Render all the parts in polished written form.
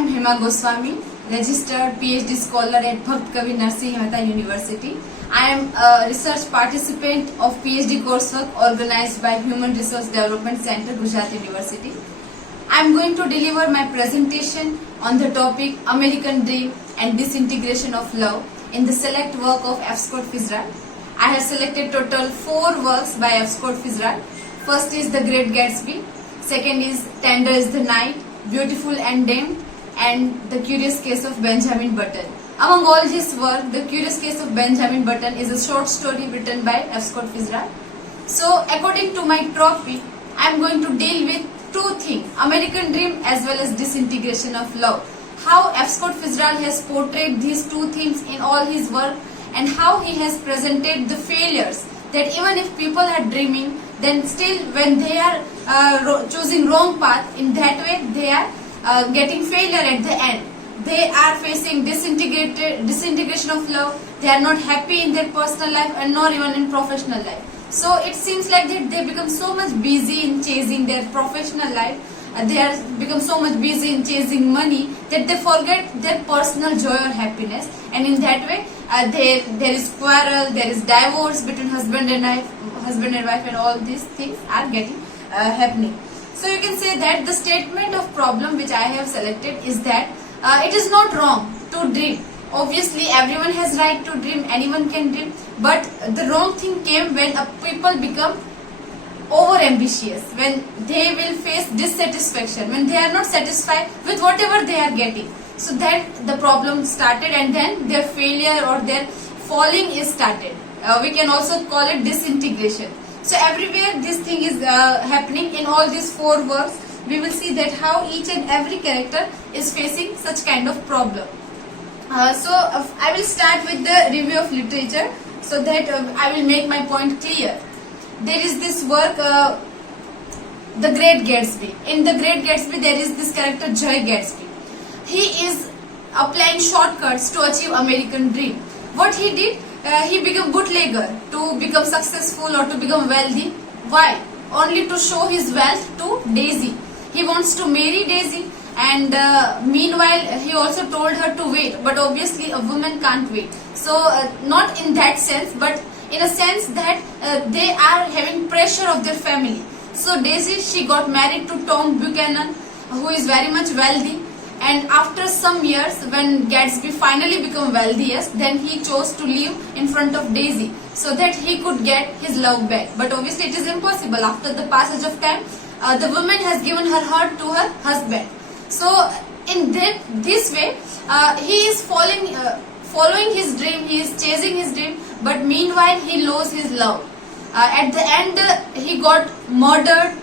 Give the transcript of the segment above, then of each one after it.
am Hema Goswami, registered PhD scholar at Bhakt Kavi Narsingh Mehta University. I am a research participant of PhD coursework organized by Human Resource Development Center, Gujarat University. I am going to deliver my presentation on the topic American Dream and Disintegration of Love in the select work of F. Scott Fitzgerald. I have selected total 4 works by F. Scott Fitzgerald. First is The Great Gatsby, second is Tender is the Night, Beautiful and Damned, and The Curious Case of Benjamin Button. Among all his work, The Curious Case of Benjamin Button is a short story written by F. Scott Fitzgerald. So, according to my topic, I am going to deal with 2 things, American Dream as well as Disintegration of Love. How F. Scott Fitzgerald has portrayed these 2 themes in all his work, and how he has presented the failures, that even if people are dreaming, then still when they are choosing wrong path, in that way they are getting failure at the end. They are facing disintegration of love. They are not happy in their personal life and not even in professional life. So it seems like that they become so much busy in chasing their professional life. They are become so much busy in chasing money that they forget their personal joy or happiness. And in that way, there is quarrel, there is divorce between husband and wife, and all these things are getting happening. So you can say that the statement of problem which I have selected is that it is not wrong to dream. Obviously, everyone has right to dream, anyone can dream, but the wrong thing came when people become over ambitious, when they will face dissatisfaction, when they are not satisfied with whatever they are getting. So that the problem started, and then their failure or their falling is started. We can also call it disintegration. So everywhere this thing is happening in all these 4 works. We will see that how each and every character is facing such kind of problem. I will start with the review of literature so that I will make my point clear. There is this work, The Great Gatsby. In The Great Gatsby, there is this character Jay Gatsby. He is applying shortcuts to achieve American dream. What he did, he became bootlegger to become successful or to become wealthy. Why? Only to show his wealth to Daisy. He wants to marry Daisy, and meanwhile he also told her to wait. But obviously a woman can't wait. So not in that sense, but in a sense that they are having pressure of their family. So Daisy, she got married to Tom Buchanan, who is very much wealthy. And after some years, when Gatsby finally became wealthiest, then he chose to leave in front of Daisy so that he could get his love back. But obviously it is impossible. After the passage of time, the woman has given her heart to her husband. So in this way, he is following his dream, he is chasing his dream, but meanwhile he lost his love. At the end, he got murdered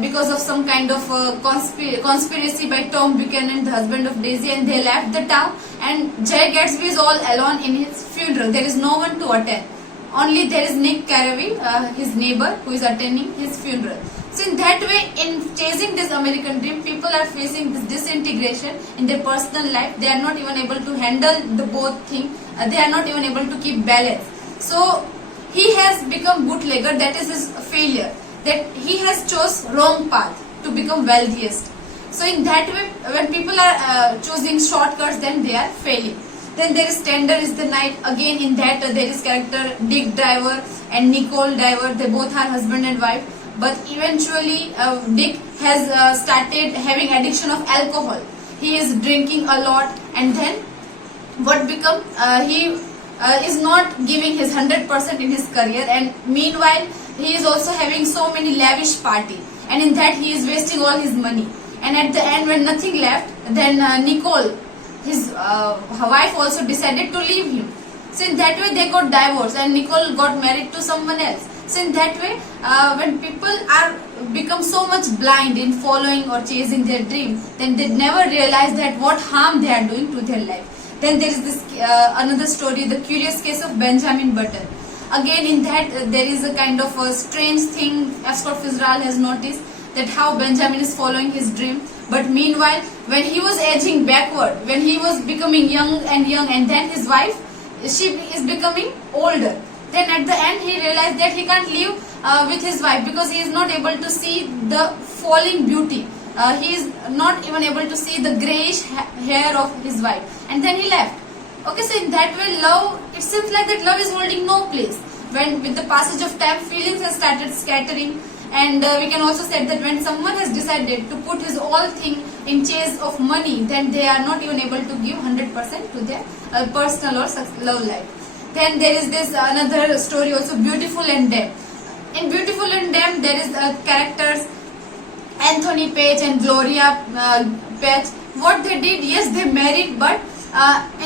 because of some kind of conspiracy by Tom Buchanan, the husband of Daisy, and they left the town, and Jay Gatsby is all alone in his funeral. There is no one to attend. Only there is Nick Carraway, his neighbor, who is attending his funeral. So in that way, in chasing this American dream, people are facing this disintegration in their personal life. They are not even able to handle the both things. They are not even able to keep balance. So he has become bootlegger. That is his failure. That he has chose wrong path to become wealthiest. So in that way, when people are choosing shortcuts, then they are failing. Then there is Tender is the Night. Again in that there is character Dick Driver and Nicole Driver. They both are husband and wife. But eventually Dick has started having addiction of alcohol. He is drinking a lot, and then what become? He is not giving his 100% in his career, and meanwhile he is also having so many lavish party, and in that he is wasting all his money. And at the end, when nothing left, then Nicole, his wife, also decided to leave him. So in that way they got divorced, and Nicole got married to someone else. So in that way, when people are become so much blind in following or chasing their dream, then they never realize that what harm they are doing to their life. Then there is this another story, The Curious Case of Benjamin Button. Again in that there is a kind of a strange thing F. Scott Fitzgerald has noticed, that how Benjamin is following his dream. But meanwhile, when he was aging backward, when he was becoming young, and then his wife, she is becoming older. Then at the end he realized that he can't live with his wife because he is not able to see the falling beauty He is not even able to see the grayish hair of his wife, and then he left. Okay, so in that way, love, it seems like that love is holding no place. When with the passage of time, feelings have started scattering, and we can also say that when someone has decided to put his all thing in chase of money, then they are not even able to give 100% to their personal or love life. Then there is this another story also, Beautiful and Damned. In Beautiful and Damned, there is characters Anthony Page and Gloria Page. What they did, yes, they married, but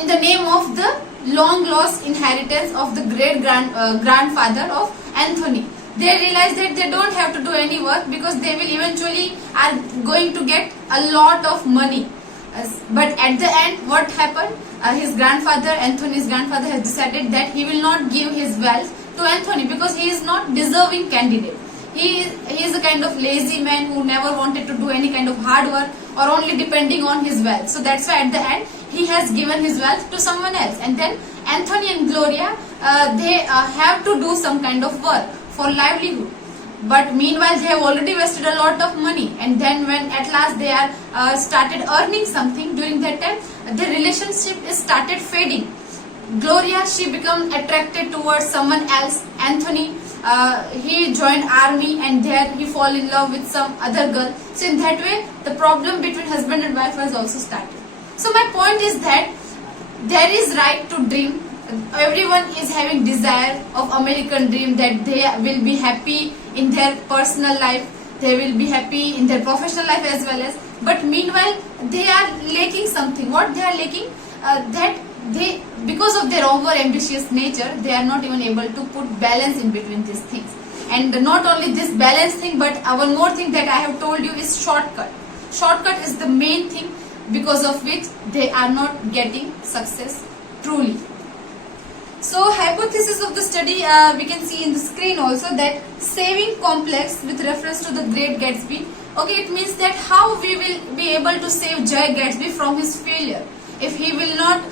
in the name of the long lost inheritance of the great grandfather of Anthony. They realize that they don't have to do any work because they will eventually are going to get a lot of money. But at the end, what happened? His grandfather, Anthony's grandfather, has decided that he will not give his wealth to Anthony because he is not deserving candidate. He is a kind of lazy man who never wanted to do any kind of hard work or only depending on his wealth. So that's why at the end he has given his wealth to someone else. And then Anthony and Gloria, they have to do some kind of work for livelihood. But meanwhile they have already wasted a lot of money, and then when at last they are started earning something, during that time the relationship is started fading. Gloria, she become attracted towards someone else. Anthony, he joined army, and there he fall in love with some other girl. So in that way the problem between husband and wife has also started. So my point is that there is right to dream. Everyone is having desire of American dream, that they will be happy in their personal life, they will be happy in their professional life as well as, but meanwhile they are lacking something. What they are lacking? That they, because of their over ambitious nature, they are not even able to put balance in between these things. And not only this balance thing, but one more thing that I have told you is shortcut. Shortcut is the main thing because of which they are not getting success truly. So hypothesis of the study, we can see in the screen also, that saving complex with reference to the Great Gatsby. Okay, it means that how we will be able to save Jay Gatsby from his failure if he will not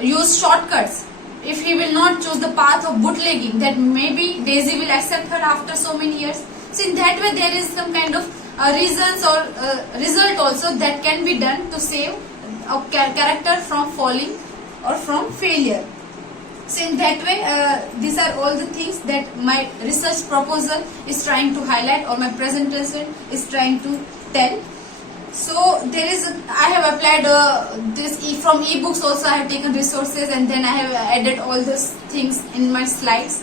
use shortcuts, if he will not choose the path of bootlegging, that maybe Daisy will accept her after so many years. So in that way there is some kind of reasons or result also that can be done to save a character from falling or from failure. So in that way, these are all the things that my research proposal is trying to highlight, or my presentation is trying to tell. So there is, I have applied this from ebooks also. I have taken resources, and then I have added all those things in my slides.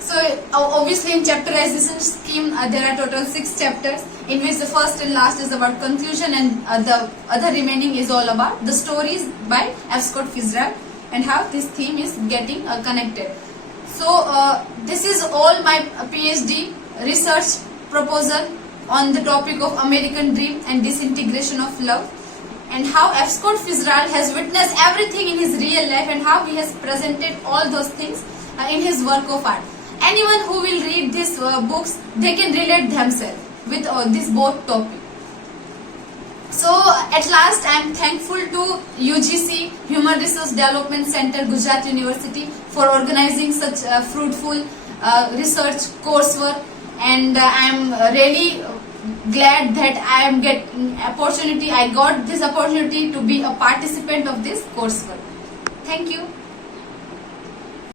So obviously in chapterization scheme, there are total 6 chapters, in which the first and last is about conclusion, and the other remaining is all about the stories by F. Scott Fitzgerald, and how this theme is getting connected. So this is all my PhD research proposal on the topic of American Dream and disintegration of love, and how F. Scott Fitzgerald has witnessed everything in his real life, and how he has presented all those things in his work of art. Anyone who will read these books, they can relate themselves with this both topic. So at last, I am thankful to UGC, Human Resource Development Center, Gujarat University, for organizing such fruitful research coursework, and I am really glad that I am I got this opportunity to be a participant of this coursework. Thank you.